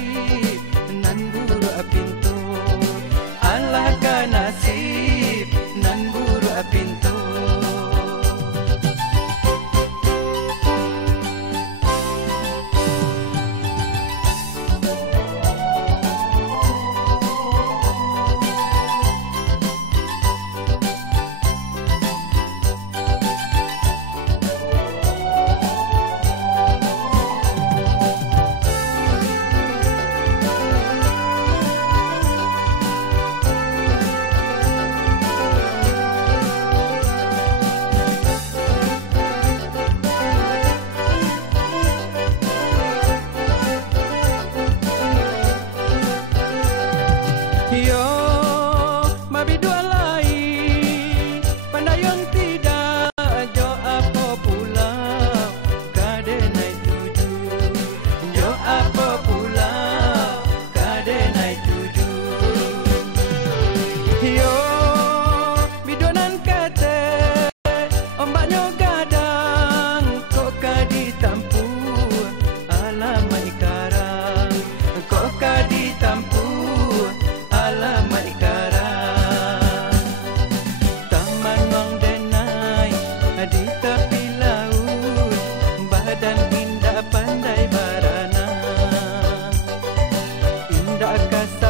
nasib nan buruk pintu. Alahkah nasib nan buruk pintu. Yo, mabi dua lai, pandayang tidak jo apa pula, kade naik tuju. Jo apa pula, kade naik tuju. Yo, bidonan kate, ombaknya gadang, kok kadi tampu, alamat ikarang, kok kadi tampu. Alamat ikarang, taman wang denai di tepi laut, badan indah pandai baranang, indah kasar.